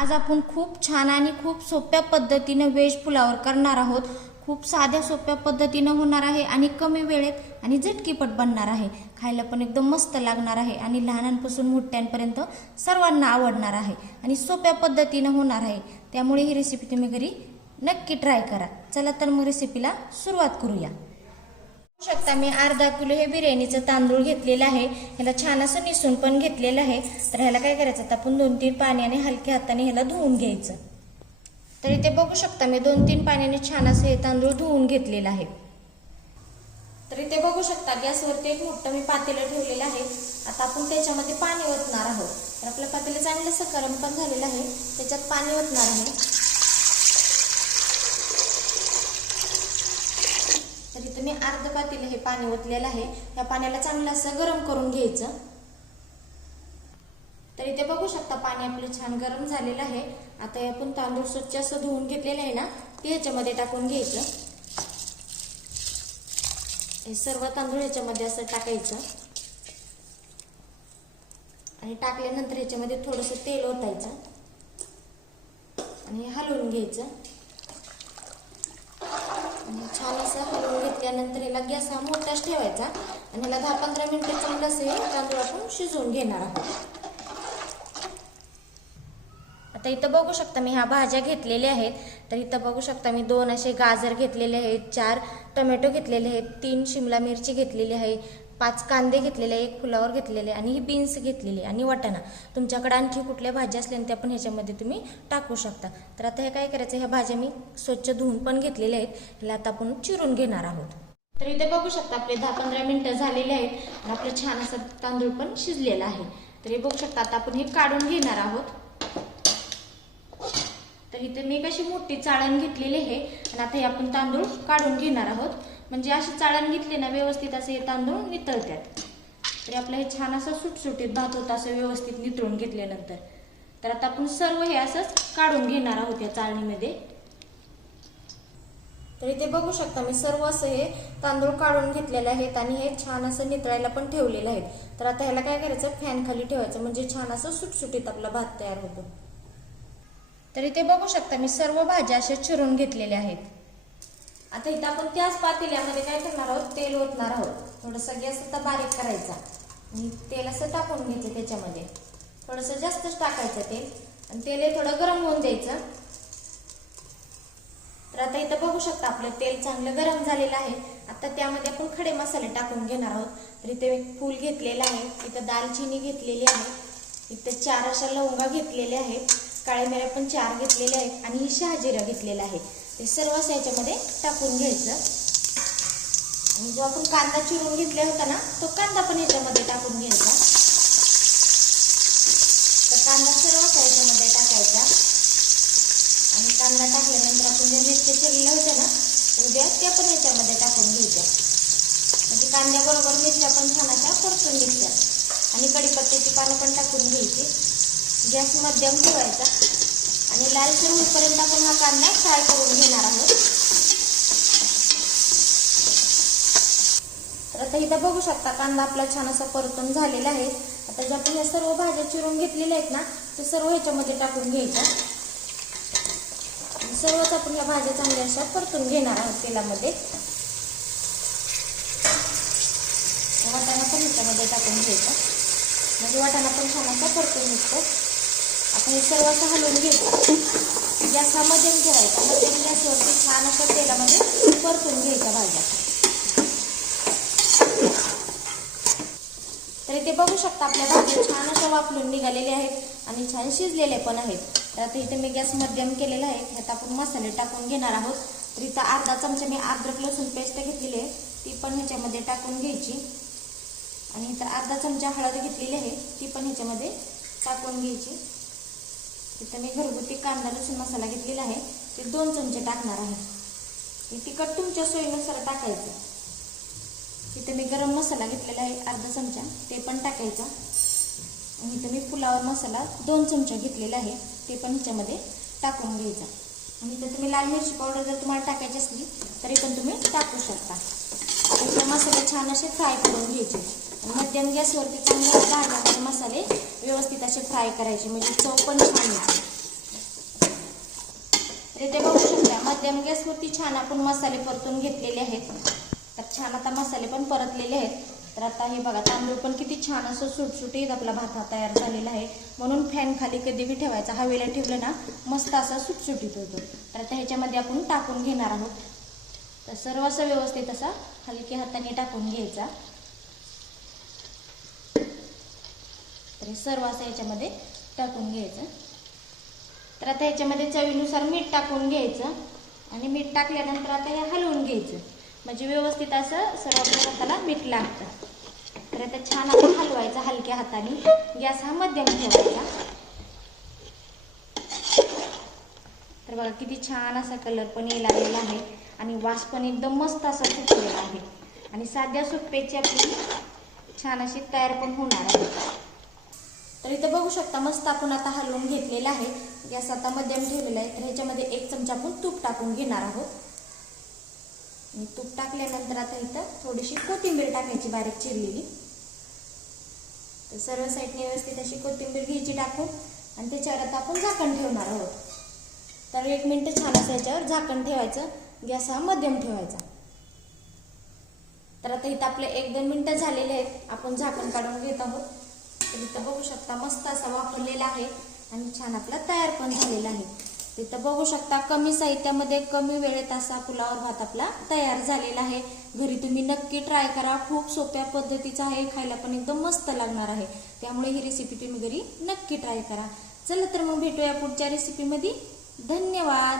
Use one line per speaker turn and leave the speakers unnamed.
आज आपण खूप छान आणि खूप सोप्या पद्धतीने व्हेज पुलावर करणार आहोत. खूप साध्या सोप्या पद्धतीनं होणार आहे आणि कमी वेळेत आणि झटकीपट बनणार आहे. खायला पण एकदम मस्त लागणार आहे आणि लहानांपासून मोठ्यांपर्यंत सर्वांना आवडणार आहे आणि सोप्या पद्धतीनं होणार आहे. त्यामुळे ही रेसिपी तुम्ही घरी नक्की ट्राय करा. चला तर मग रेसिपीला सुरुवात करूया. शकता मी अर्धा किलो हे बिर्याणीचं तांदूळ घेतलेलं आहे. ह्याला छान असं निसून पण घेतलेलं आहे. तर ह्याला काय करायचं? तर आपण दोन तीन पाण्याने हलक्या हाताने ह्याला धुवून घ्यायचं. तर इथे बघू शकता मी दोन तीन पाण्याने छान असं हे तांदूळ धुवून घेतलेलं आहे. तर इथे बघू शकता गॅसवरती एक मोठं मी पातेलं ठेवलेलं आहे. आता आपण त्याच्यामध्ये पाणी ओतणार आहोत. तर आपलं पातेलं चांगलं असं गरम पण झालेलं आहे. त्याच्यात पाणी ओतणार आहे. तर मी अर्ध पातील हे पाणी ओतलेलं आहे. या पाण्याला चांगलं असं गरम करून घ्यायचं. तर इथे बघू शकता पाणी आपलं छान गरम झालेलं आहे. आता आपण तांदूळ स्वच्छ असं धुवून घेतलेलं आहे ना ते ह्याच्यामध्ये टाकून घ्यायचं. हे सर्व तांदूळ ह्याच्यामध्ये असं टाकायचं. आणि टाकल्यानंतर ह्याच्यामध्ये थोडंसं तेल ओतायचं. आणि हलवून घ्यायचं. आणि छान असं हलवून घेतल्यानंतर याला गॅस हा मोठाच ठेवायचा. आणि याला दहा पंधरा मिनिटं चांगलं असं हे तांदूळ आपण शिजवून घेणार आहोत. आता इथं बघू शकता मी ह्या भाज्या घेतलेल्या आहेत. तर इथं बघू शकता मी दोन असे गाजर घेतलेले आहेत चार टोमॅटो घेतलेले आहेत तीन शिमला मिरची घेतलेली आहे पाच कांदे घेतलेले एक फुलावर घेतलेले आणि ही बीन्स घेतलेली आणि वाटाणा. तुमच्याकडे आणखी कुठल्या भाज्या असल्या त्या पण ह्याच्यामध्ये तुम्ही टाकू शकता. तर आता हे काय करायचं ह्या भाज्या मी स्वच्छ धुवून पण घेतलेल्या आहेत. ह्याला आता आपण चिरून घेणार आहोत. तर इथे बघू शकता आपले दहा पंधरा मिनिटं झालेले आहेत आणि आपलं छान असं तांदूळ पण शिजलेला आहे. तर हे बघू शकता आता आपण हे काढून घेणार आहोत. तर इथे मी कशी मोठी चाळण घेतलेली आहे आणि आता हे आपण तांदूळ काढून घेणार आहोत. म्हणजे अशी चाळण घेतली ना व्यवस्थित असे हे तांदूळ नितळतात तरी आपलं हे छान असं सुटसुटीत भात होतं असं व्यवस्थित नितळून घेतल्यानंतर. तर आता आपण सर्व हे असंच काढून घेणार आहोत या चाळणीमध्ये. तर इथे बघू शकता मी सर्व असं हे तांदूळ काढून घेतलेले आहेत आणि हे छान असं नितळायला पण ठेवलेलं आहे तर आता ह्याला काय करायचं? फॅन खाली ठेवायचं म्हणजे छान असं सुटसुटीत आपला भात तयार होतो. तर इथे बघू शकता मी सर्व भाज्या अशा चिरून घेतलेल्या आहेत. आता इथं आपण त्याच पातेल्यामध्ये काय करणार आहोत? तेल ओतणार आहोत. थोडंसं गॅस आता बारीक करायचा. आणि तेल असं टाकून घ्यायचं त्याच्यामध्ये. थोडंसं जास्तच टाकायचं तेल. आणि तेल हे थोडं गरम होऊन द्यायचं. तर आता इथं बघू शकता आपलं तेल चांगलं गरम झालेलं आहे. आता त्यामध्ये आपण खडे मसाले टाकून घेणार आहोत. तर इथे फूल घेतलेलं आहे. इथं दालचिनी घेतलेली आहे. इथं चार अशा लवंगा घेतलेल्या आहेत. काळे मिऱ्या पण चार घेतलेले आहेत. आणि ही शहाजिरा घेतलेला आहे ते सर्व असं याच्यामध्ये टाकून घ्यायचं. आणि जो आपण कांदा चिरून घेतला होता ना तो कांदा पण याच्यामध्ये टाकून घ्यायचा. तर कांदा सर्व असा याच्यामध्ये टाकायचा. आणि कांदा टाकल्यानंतर आपण जे मिरच्या चिरल्या होत्या ना उद्या त्या पण याच्यामध्ये टाकून घ्यायच्या. म्हणजे कांद्याबरोबर मिरच्या पण छान अशा परतून घ्यायच्या आणि कडीपत्त्याची पानं पण टाकून घ्यायची. गॅस मध्यम ठेवायचा. आणि लालसर होईपर्यंत आपण हा कांदा फ्राय करून घेणार आहोत. तर आता इथं बघू शकता कांदा आपला छान असा परतून झालेला आहे. आता ज्या आपण या सर्व भाज्या चिरून घेतलेल्या आहेत ना ते सर्व ह्याच्यामध्ये टाकून घ्यायच्या. सर्वच आपण या भाज्या चांगल्या अशा परतून घेणार आहोत तेलामध्ये. वाटाणा पण ह्याच्यामध्ये टाकून घ्यायचा. म्हणजे वाटाणा पण छान असा परतून निघतो. आपण हे सर्व असं हलवून घ्यायचं गॅस हा मध्यम ठेवायचा मध्यम गॅसवरती छान असं तेलामध्ये परतून घ्यायच्या भाज्या. तर इथे बघू शकता आपल्या भाज्या छान अशा वापरून निघालेल्या आहेत आणि छान शिजलेले पण आहेत. तर आता इथे मी गॅस मध्यम केलेला आहे. ह्यात आपण मसाले टाकून घेणार आहोत. तर इथं अर्धा चमचा मी अद्रक लसूण पेस्ट घेतलेली आहे. ती पण ह्याच्यामध्ये टाकून घ्यायची. आणि इथं अर्धा चमचा हळद घेतलेली आहे. ती पण ह्याच्यामध्ये टाकून घ्यायची. तिथं मी घरगुती कांदा लसूण मसाला घेतलेला आहे. ते दोन चमचे टाकणार आहे. तिखट तुमच्या सोयीनुसार टाकायचं. तिथं मी गरम मसाला घेतलेला आहे अर्धा चमचा. ते पण टाकायचा. आणि इथं मी पुलावर मसाला दोन चमचा घेतलेला आहे. ते पण ह्याच्यामध्ये टाकून घ्यायचा. आणि इथं तुम्ही लाल मिरची पावडर जर तुम्हाला टाकायची असली तरी पण तुम्ही टाकू शकता. इथं मसाले छान असे फ्राय करून घ्यायचे. मध्यम गॅसवरती चांगले भाजण्याचे मसाले व्यवस्थित असे फ्राय करायचे. म्हणजे चव पण छान येते. तर बघू शकता मध्यम गॅसवरती छान आपण मसाले परतून घेतलेले आहेत. तर छान आता मसाले पण परतलेले आहेत. तर आता हे बघा तांदूळ पण किती छान असं सुटसुटीत आपला भात हा तयार झालेला आहे. म्हणून फॅन खाली कधी बी ठेवायचा. हवेला ठेवलं ना मस्त असा सुटसुटीत होतो. तर आता ह्याच्यामध्ये आपण टाकून घेणार आहोत. तर सर्व असं व्यवस्थित असा हलक्या हाताने टाकून घ्यायचा. हे सर्व असं याच्यामध्ये टाकून घ्यायचं. तर आता ह्याच्यामध्ये चवीनुसार मीठ टाकून घ्यायचं आणि मीठ टाकल्यानंतर आता हे हलवून घ्यायचं. म्हणजे व्यवस्थित असं सर्व आपल्या मीठ लागतं. तर आता छान आपण हलवायचं हलक्या हाताने. गॅस हा मध्यम ठेवायचा. तर बघा किती छान असा कलर पण यायला लागलेला आहे आणि वास पण एकदम मस्त असा सुटलेला आहे. आणि साध्या सुप्पेची आपली छान अशी तयार पण होणार आहे. तर इथं बघू शकता मस्त आपण आता हलवून घेतलेला आहे. गॅस आता मध्यम ठेवलेला आहे. तर ह्याच्यामध्ये एक चमचा आपण तूप टाकून घेणार आहोत. आणि तूप टाकल्यानंतर आता इथं थोडीशी कोथिंबीर टाकायची बारीक चिरलेली. तर सर्व साईडने व्यवस्थित अशी कोथिंबीर घ्यायची टाकून आणि त्याच्यावर आता आपण झाकण ठेवणार आहोत. तर एक मिनटं छान असं याच्यावर झाकण ठेवायचं. गॅस हा मध्यम ठेवायचा. तर आता इथं आपले एक दोन मिनटं झालेले आहेत. आपण झाकण काढून घेत आहोत. तर इथं बघू शकता मस्त असा वापरलेला आहे आणि छान आपला तयार पण झालेला आहे. तिथं बघू शकता कमी साहित्यामध्ये कमी वेळेत असा पुलावर भात आपला तयार झालेला आहे. घरी तुम्ही नक्की ट्राय करा. खूप सोप्या पद्धतीचा आहे. खायला पण एकदम मस्त लागणार आहे. त्यामुळे ही रेसिपी तुम्ही घरी नक्की ट्राय करा. चला तर मग भेटूया पुढच्या रेसिपीमध्ये धन्यवाद!